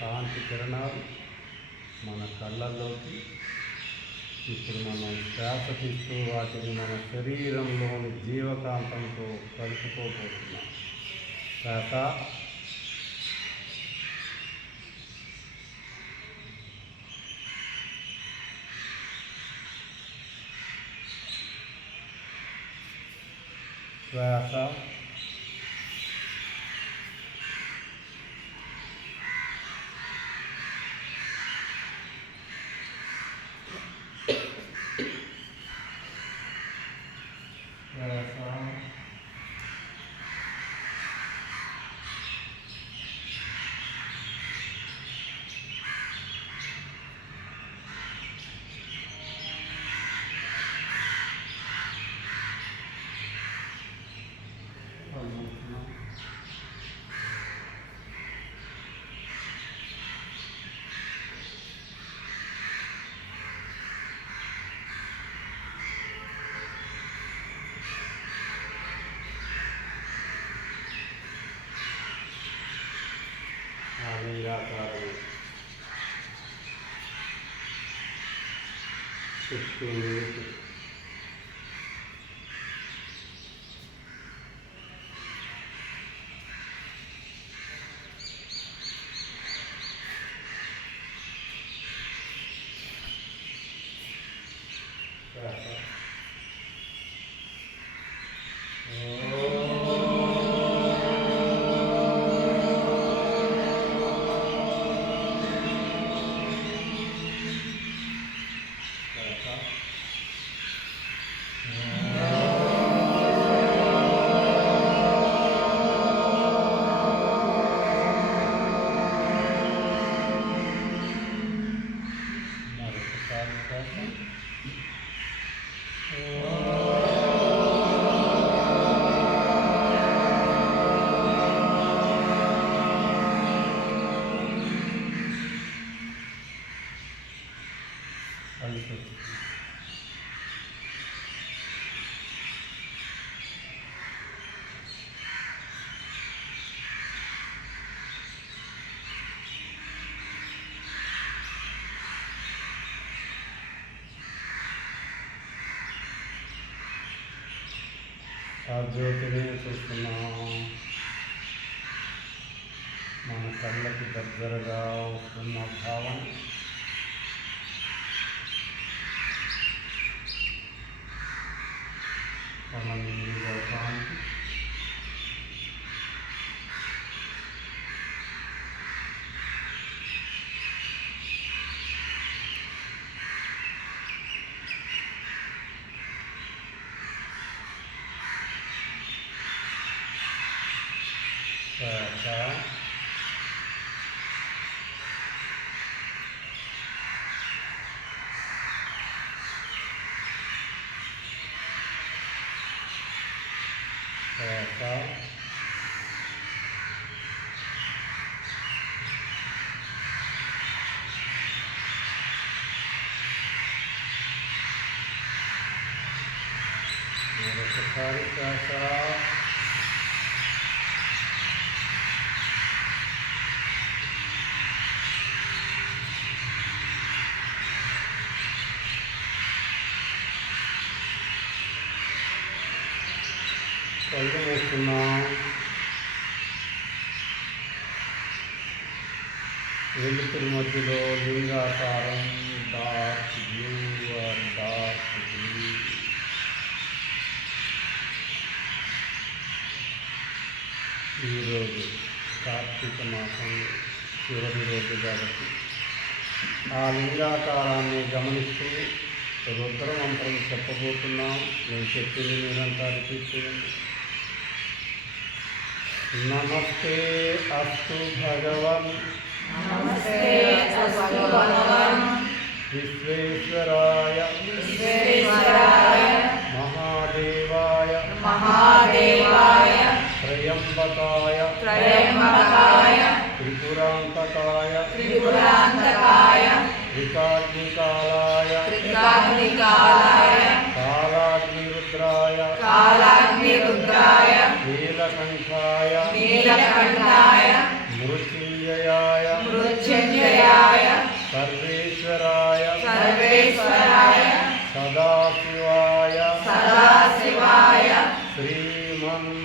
కాంతి కిరణాలు మన కళ్ళల్లోకి ఇప్పుడు మనం శ్వాస తీస్తూ వాటిని మన శరీరంలోని జీవకాంతంతో కలుపుకోబోతున్నాం. శ్వాస శ్వాస నీరాకారం చుట్టూ ఆ జ్యోతిని చూస్తున్నాం. మన కళ్ళకి దగ్గరగా వస్తున్న భావన మన నిండుగా కాంతి మరొకసారి శ్వాస కళ్ళు మూస్తున్నాం. వెలుతురు మధ్యలో లింగాకారం dark blue or dark blue. ఈరోజు కార్తీక మాసం చివరి రోజు కాబట్టి ఆ లింగాకారాన్ని గమనిస్తూ రుద్ర మంత్రం చెప్పబోతున్నాం. నేను చెప్పింది మీరంతా రిపీట్ చేయండి. నమస్తే అస్తు భగవన్ విశ్వేశ్వరాయ మహాదేవాయ త్రయంబకాయ త్రిపురాంతకాయ త్రికాగ్నికాలాయ కాలాగ్నిరుద్రాయ నీలకంఠాయ మృత్యుంజయాయ విశ్వేశ్వరాయ సదాశివాయ సదాశివాయ శ్రీమన్మహాదేవాయ